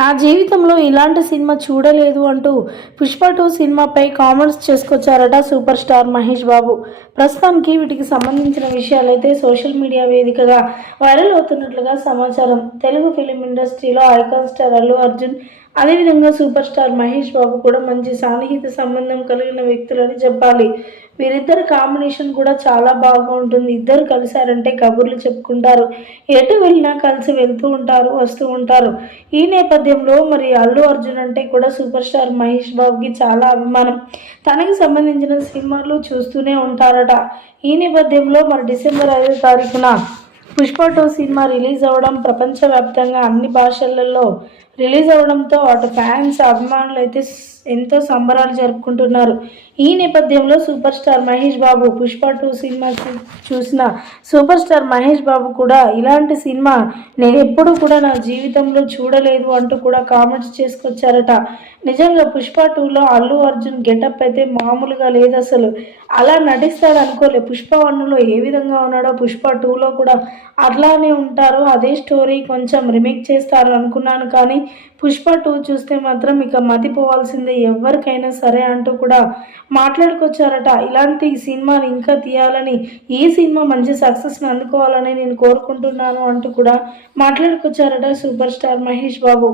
నా జీవితంలో ఇలాంటి సినిమా చూడలేదు అంటూ పుష్ప 2 సినిమాపై comments చేసుకొచ్చారట super star Mahesh Babu. ప్రస్తుతానికి వీటికి సంబంధించిన విషయాలైతే సోషల్ మీడియా వేదికగా వైరల్ అవుతున్నట్లుగా సమాచారం. తెలుగు ఫిలిం ఇండస్ట్రీలో ఐకాన్ స్టార్ అల్లు అర్జున్, అదేవిధంగా సూపర్ స్టార్ మహేష్ బాబు కూడా మంచి సాన్నిహిత సంబంధం కలిగిన వ్యక్తులని చెప్పాలి. వీరిద్దరి కాంబినేషన్ కూడా చాలా బాగా ఉంటుంది. ఇద్దరు కలిశారంటే కబుర్లు చెప్పుకుంటారు, ఎటు వెళ్ళినా కలిసి వెళ్తూ ఉంటారు, వస్తూ ఉంటారు. ఈ నేపథ్యంలో మరి అల్లు అర్జున్ అంటే కూడా సూపర్ స్టార్ మహేష్ బాబుకి చాలా అభిమానం. తనకి సంబంధించిన సినిమాలు చూస్తూనే ఉంటారట. ఈ నేపథ్యంలో మరి డిసెంబర్ 5వ తారీఖున పుష్ప 2 సినిమా రిలీజ్ అవ్వడం, ప్రపంచవ్యాప్తంగా అన్ని భాషలలో రిలీజ్ అవ్వడంతో అటు ఫ్యాన్స్, అభిమానులు అయితే ఎంతో సంబరాలు జరుపుకుంటున్నారు. ఈ నేపథ్యంలో super star Mahesh Babu Pushpa 2 cinema చూసిన సూపర్ స్టార్ మహేష్ బాబు కూడా ఇలాంటి సినిమా నేను ఎప్పుడు కూడా నా జీవితంలో చూడలేదు అంటూ కూడా కామెంట్స్ చేసుకొచ్చారట. నిజంగా పుష్ప 2లో అల్లు అర్జున్ గెటప్ అయితే మామూలుగా లేదు అసలు. అలా నటిస్తాడు అనుకోలే. పుష్ప 1లో ఏ విధంగా ఉన్నాడో పుష్ప 2లో కూడా అట్లానే ఉంటారు. అదే స్టోరీ కొంచెం రిమేక్ చేస్తారు అనుకున్నాను, కానీ పుష్ప 2 చూస్తే మాత్రం ఇక మతిపోవాల్సిందే ఎవరికైనా సరే అంటూ కూడా మాట్లాడుకొచ్చారట. ఇలాంటి సినిమాని ఇంకా తీయాలని, ఈ సినిమా మంచి సక్సెస్ని అందుకోవాలని నేను కోరుకుంటున్నాను అంటూ కూడా మాట్లాడుకొచ్చారట సూపర్ స్టార్ మహేష్ బాబు.